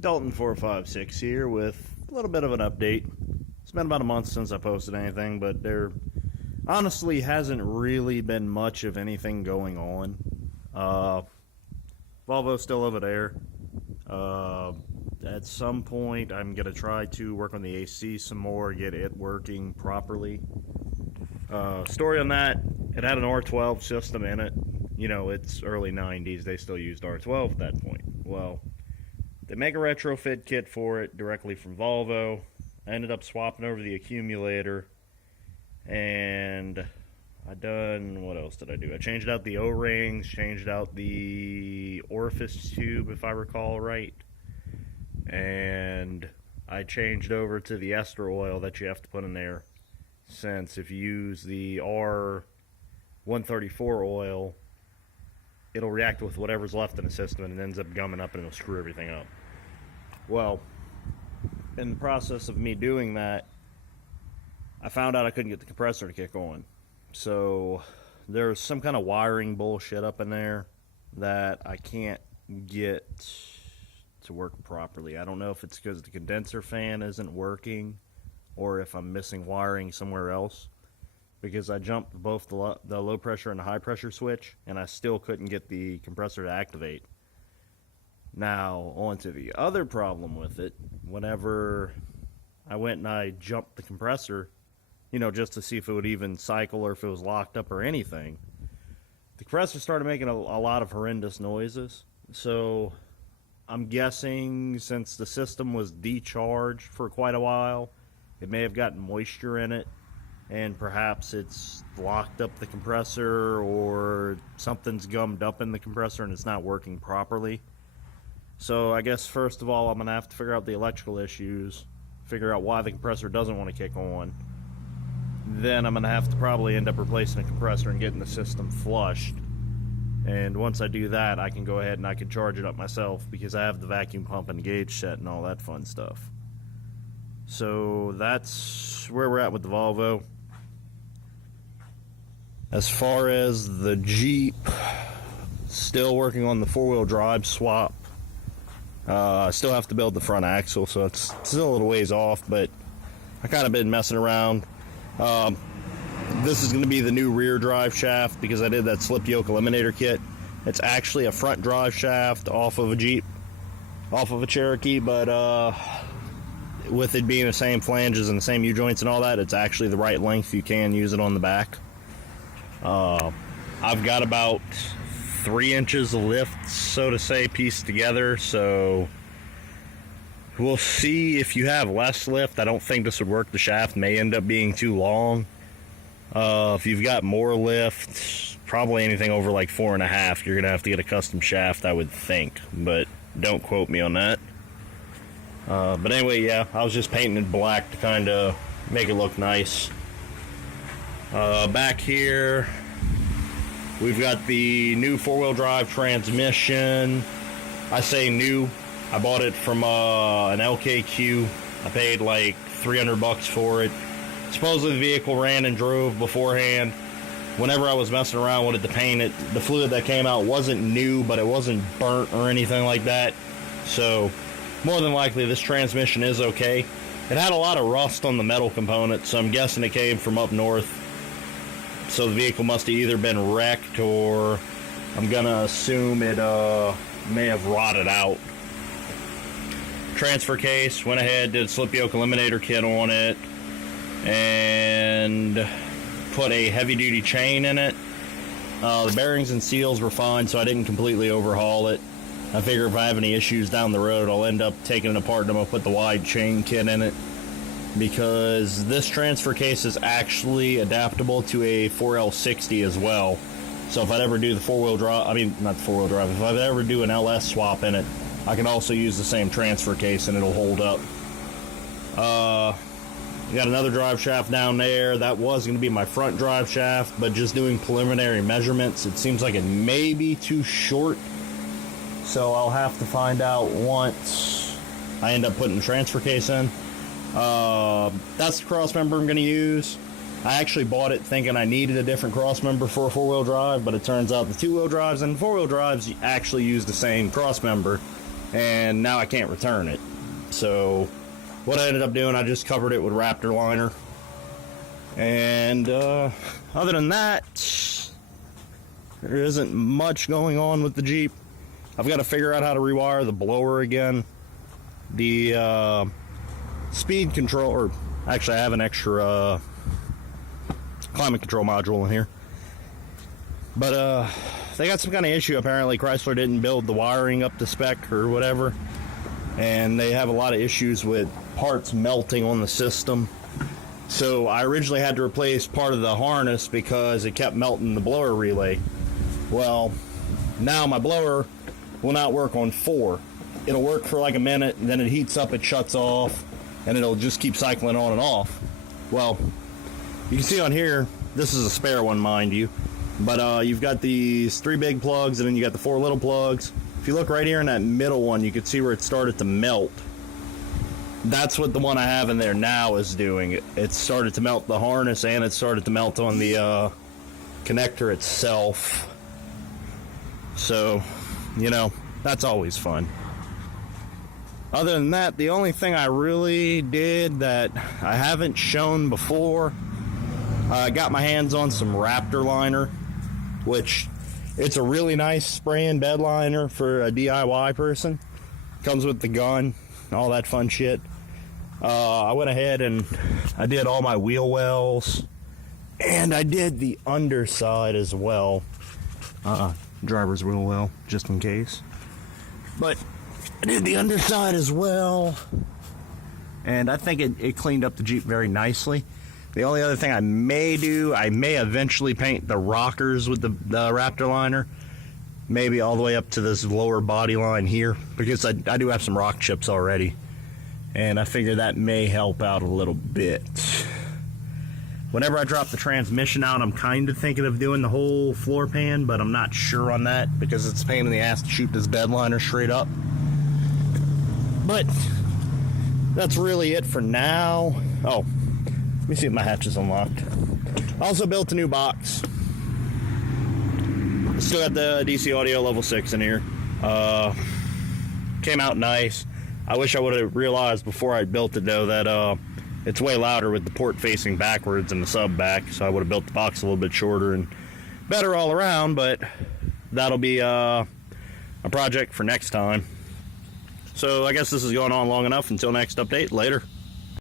Dalton456 here with a little bit of an update. It's been about a month since I posted anything, but there honestly hasn't really been much of anything going on. Volvo's still over there. At some point, I'm going to try to work on the AC some more, get it working properly. Story on that, it had an R12 system in it. You know, it's early 90s, they still used R12 at that point. Well, they make a retrofit kit for it directly from Volvo. I ended up swapping over the accumulator, and what else did I do? I changed out the O-rings, changed out the orifice tube, if I recall right, and I changed over to the ester oil that you have to put in there, since if you use the R134 oil, it'll react with whatever's left in the system and it ends up gumming up and it'll screw everything up. Well, in the process of me doing that, I found out I couldn't get the compressor to kick on. So there's some kind of wiring bullshit up in there that I can't get to work properly. I don't know if it's because the condenser fan isn't working or if I'm missing wiring somewhere else, because I jumped both the low pressure and the high pressure switch and I still couldn't get the compressor to activate. Now, on to the other problem with it. Whenever I went and I jumped the compressor, you know, just to see if it would even cycle or if it was locked up or anything, the compressor started making a lot of horrendous noises. So I'm guessing since the system was decharged for quite a while, it may have gotten moisture in it, and perhaps it's locked up the compressor or something's gummed up in the compressor and it's not working properly. So I guess first of all I'm going to have to figure out the electrical issues, figure out why the compressor doesn't want to kick on. Then I'm going to have to probably end up replacing the compressor and getting the system flushed. And once I do that, I can go ahead and I can charge it up myself because I have the vacuum pump and gauge set and all that fun stuff. So that's where we're at with the Volvo. As far as the Jeep, still working on the four-wheel drive swap. I still have to build the front axle, so it's still a little ways off, but I kind of been messing around. This is going to be the new rear drive shaft because I did that slip yoke eliminator kit. It's actually a front drive shaft off of a Jeep, off of a Cherokee, but with it being the same flanges and the same U-joints and all that, it's actually the right length. You can use it on the back. I've got about 3 inches of lift, so to say, pieced together, so we'll see. If you have less lift, I don't think this would work. The shaft may end up being too long. If you've got more lift, probably anything over like 4.5, you're gonna have to get a custom shaft, I would think, but don't quote me on that. But anyway, yeah, I was just painting it black to kind of make it look nice. Back here, we've got the new four-wheel drive transmission. I say new. I bought it from an LKQ. I paid like $300 for it. Supposedly the vehicle ran and drove beforehand. Whenever I was messing around with it to paint it, the fluid that came out wasn't new, but it wasn't burnt or anything like that. So more than likely this transmission is okay. It had a lot of rust on the metal components, so I'm guessing it came from up north. So the vehicle must have either been wrecked or I'm gonna assume it may have rotted out. Transfer case, went ahead, did a slip yoke eliminator kit on it and put a heavy duty chain in it. The bearings and seals were fine, so I didn't completely overhaul it. I figure if I have any issues down the road, I'll end up taking it apart and I'm gonna put the wide chain kit in it, because this transfer case is actually adaptable to a 4L60 as well. So if I ever do the four-wheel drive, I mean, not the four-wheel drive, if I ever do an LS swap in it, I can also use the same transfer case and it'll hold up. We got another drive shaft down there. That was going to be my front drive shaft, but just doing preliminary measurements, it seems like it may be too short. So I'll have to find out once I end up putting the transfer case in. That's the cross member I'm going to use. I actually bought it thinking I needed a different cross member for a four-wheel drive, but it turns out the two-wheel drives and four-wheel drives actually use the same cross member. and now I can't return it. So what I ended up doing, I just covered it with Raptor liner. And other than that, there isn't much going on with the Jeep. I've got to figure out how to rewire the blower again. The speed control, or actually I have an extra climate control module in here. But they got some kind of issue apparently. Chrysler didn't build the wiring up to spec or whatever. And they have a lot of issues with parts melting on the system. So I originally had to replace part of the harness because it kept melting the blower relay. Well, now my blower will not work on 4. It'll work for like a minute, and then it heats up, it shuts off, and it'll just keep cycling on and off. Well, you can see on here, this is a spare one, mind you, but you've got these 3 big plugs, and then you got the 4 little plugs. If you look right here in that middle one, you can see where it started to melt. That's what the one I have in there now is doing. It started to melt the harness, and it started to melt on the connector itself. So, you know, that's always fun. Other than that, the only thing I really did that I haven't shown before, I got my hands on some Raptor liner, which it's a really nice spray-in bed liner for a DIY person. Comes with the gun, all that fun shit. I went ahead and I did all my wheel wells, and I did the underside as well. Driver's wheel well, just in case. But I did the underside as well, and I think it cleaned up the Jeep very nicely. The only other thing I may do, I may eventually paint the rockers with the Raptor liner, maybe all the way up to this lower body line here, because I do have some rock chips already, and I figure that may help out a little bit. Whenever I drop the transmission out, I'm kind of thinking of doing the whole floor pan, but I'm not sure on that because it's a pain in the ass to shoot this bed liner straight up. But that's really it for now. Oh, let me see if my hatch is unlocked. I also built a new box. Still got the DC Audio Level 6 in here. Came out nice. I wish I would have realized before I built it, though, that it's way louder with the port facing backwards and the sub back, so I would have built the box a little bit shorter and better all around, but that'll be a project for next time. So I guess this is going on long enough. Until next update, later.